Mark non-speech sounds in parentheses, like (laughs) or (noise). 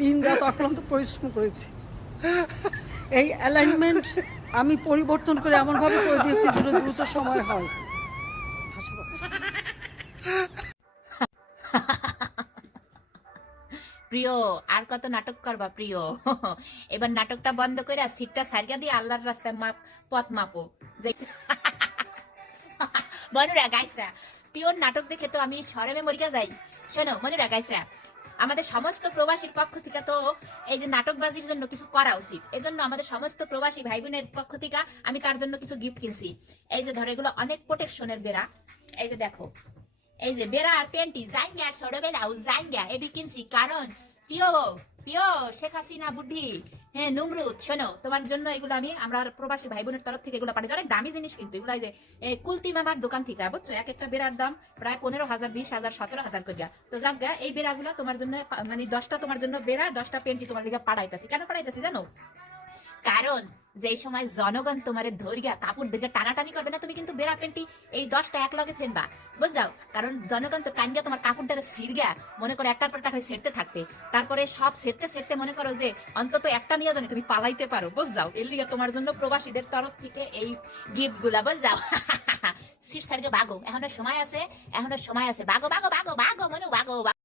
দিন রাত অক্লান্ত পরিশ্রম করেছি। এই অ্যালাইনমেন্ট আমি পরিবর্তন করে এমনভাবে করে দিয়েছি যেন দ্রুত সময় হয়। প্রিয়, আর কত নাটক করবা প্রিয়? এবার নাটকটা বন্ধ করে সিটটা সারিয়া দিয়ে আল্লাহর রাস্তায় মাপ, পথ মাপো। মনুরা, গাইসরা পিওর নাটক দেখে তো আমি সরমে মরিকা যাই। শোনো, মনুরা, গাইসরা। আমাদের সমস্ত প্রবাসীর পক্ষ থেকে তো এই যে নাটকবাজির জন্য কিছু করা উচিত। এই জন্য আমাদের সমস্ত প্রবাসী ভাই বোনের পক্ষ থেকে আমি তার জন্য কিছু গিফট কিনছি। এই যে ধরো, এগুলো অনেক প্রোটেকশনের বেড়া। এই যে দেখো, এই যে বেড়া আর পেন্টি জাইঙ্গা ছোটবেলাও জাইঙ্গা, এটি কিনছি কারণ পিও হ্যাঁ তোমার জন্য প্রবাসী ভাই বোনের তরফ থেকে দামি জিনিস যে দোকান থেকে বুঝছ এক একটা বেড়ার দাম প্রায় পনেরো হাজার, বিশ হাজার, সতেরো হাজার তো যাক এই তোমার জন্য মানে দশটা তোমার জন্য বেড়া, দশটা পেন্টি তোমার লিগে কেন পাঠাইতেছি জানো? কারণ যেই সময় জনগণ তোমার ধরিয়া কাপড় দেখে টানাটানি করবে না, তুমি কিন্তু বেড়া পেন্টি এই দশটা এক লগে ফেলবা। বুঝাও কারণ জনগণ তো টানিয়া তোমার কাপড়টাকে ছিড়গা মনে করো একটার পর একটা সেরতে থাকবে। তারপরে সব সেরতে সেরতে মনে করো যে অন্তত একটা নিয়ে জানি তুমি পালাইতে পারো বুঝাও এর লিগে তোমার জন্য প্রবাসীদের তরফ থেকে এই গিফটগুলা বুঝাও সিস্টারকে (laughs) বাগো। এখনও সময় আছে, এখনও সময় আছে। বাগো বাগো বাগো বাগো, মনে বাগো।